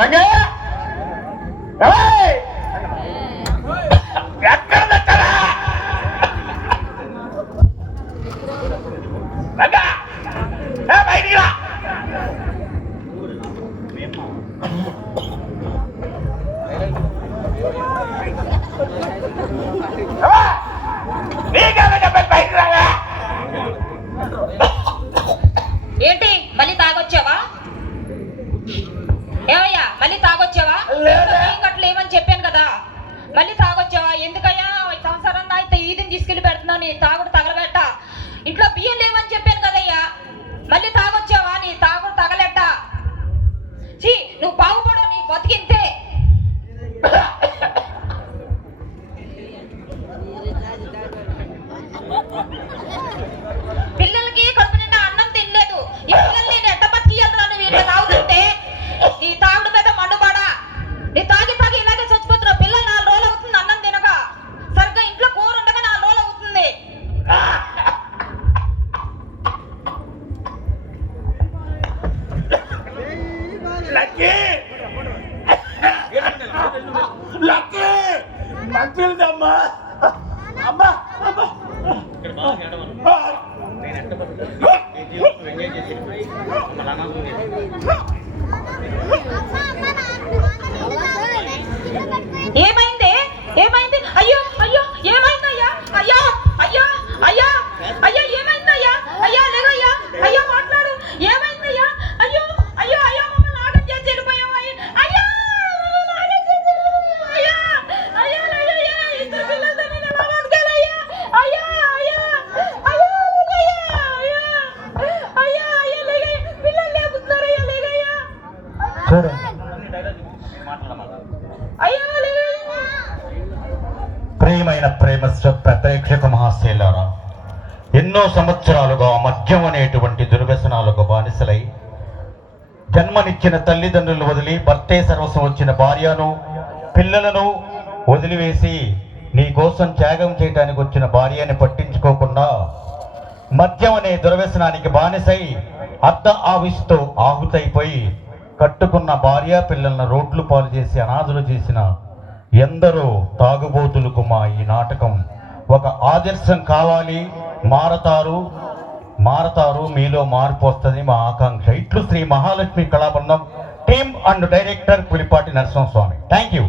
రంగయ్య ఎక్కడ తెచ్చారా రంగా బయటికి రా. నీకేమో చెప్పండి బయటికి రాగా. ఏంటి మళ్ళీ తాగొచ్చావా? ఏమయ్యా మళ్ళీ తాగొచ్చావా? గట్లు ఏమని చెప్పాను కదా, మళ్ళీ తాగొచ్చావా? ఎందుకయ్యా సంవత్సరం అయితే ఈదిని తీసుకెళ్లి పెడుతున్నావు, నీ తాగుడు తగలబెట్ట. ఇంట్లో బియ్యం లేవని చెప్పాను కదయ్యా, మళ్ళీ తాగొచ్చావా? నీ తాగుడు తగలెట్ట. చీ, నువ్వు బాగుపడవు, నీ బతికింతే. పిల్లలకి కడుపు నిండా అన్నం తినలేదు, ఈ పిల్లల్ని నేను ఎట్ట బతికియాలను వీళ్ళు తాగుతుంటే. నీ తాగుడు మీద మండుబాడా, నీ తాగి తాగి ఇలాగే చచ్చిపోతున్నావు. పిల్లలు 4 రోజులు అవుతుంది అన్నం తినగా, సరిగ్గా ఇంట్లో కూర ఉండగా 4 రోజులు అవుతుంది. మంచిదమ్మా అమ్మా అమ్మా ఏమైంది? ఏమైంది? అయ్యో అయ్యో ఏమైందయ్యా? అయ్యా అయ్యా అయ్యా అయ్యా ఏమైందయ్యా? అయ్యా లేదయ్యా, అయ్యా మాట్లాడు. ఏమైందయ్యా? అయ్యో అయ్యో అయ్యో మమ్మల్ని ఆగం చేసి వెళ్ళిపోయావు. అయ్యా అయ్యా అయ్యా అయ్యా ఇద్దరు పిల్లలతో నేను ఎలా బతకాలయ్యా? అయ్యా అయ్యా అయ్యా అయ్యా అయ్యా అయ్యా లేగయ్యా, పిల్లలు లేపుతున్నారయ్యా, లేగయ్యా అయ్యా లేగయ్యా. ప్రియమైన ప్రేమస్వ ప్రేక్షక మహాశైలారా, ఎన్నో సంవత్సరాలుగా మద్యం అనేటువంటి దుర్వ్యసనాలకు బానిసలై జన్మనిచ్చిన తల్లిదండ్రులు వదిలి భర్తే సర్వస్వం వచ్చిన భార్యను పిల్లలను వదిలివేసి నీ కోసం త్యాగం చేయడానికి వచ్చిన భార్యని పట్టించుకోకుండా మద్యం అనే దుర్వ్యసనానికి బానిసై అర్ధ ఆవిష్తో ఆహుతైపోయి కట్టుకున్న భార్య పిల్లలను రోడ్లు పాలు చేసి అనాథులు చేసిన ఎందరో తాగుబోతులకు మా ఈ నాటకం ఒక ఆదర్శం కావాలి. మారతారు, మీలో మార్పు వస్తుంది మా ఆకాంక్ష. ఇట్లు శ్రీ మహాలక్ష్మి కళాబృందం, team and director Pulipati Narasimhaswamy. Thank you.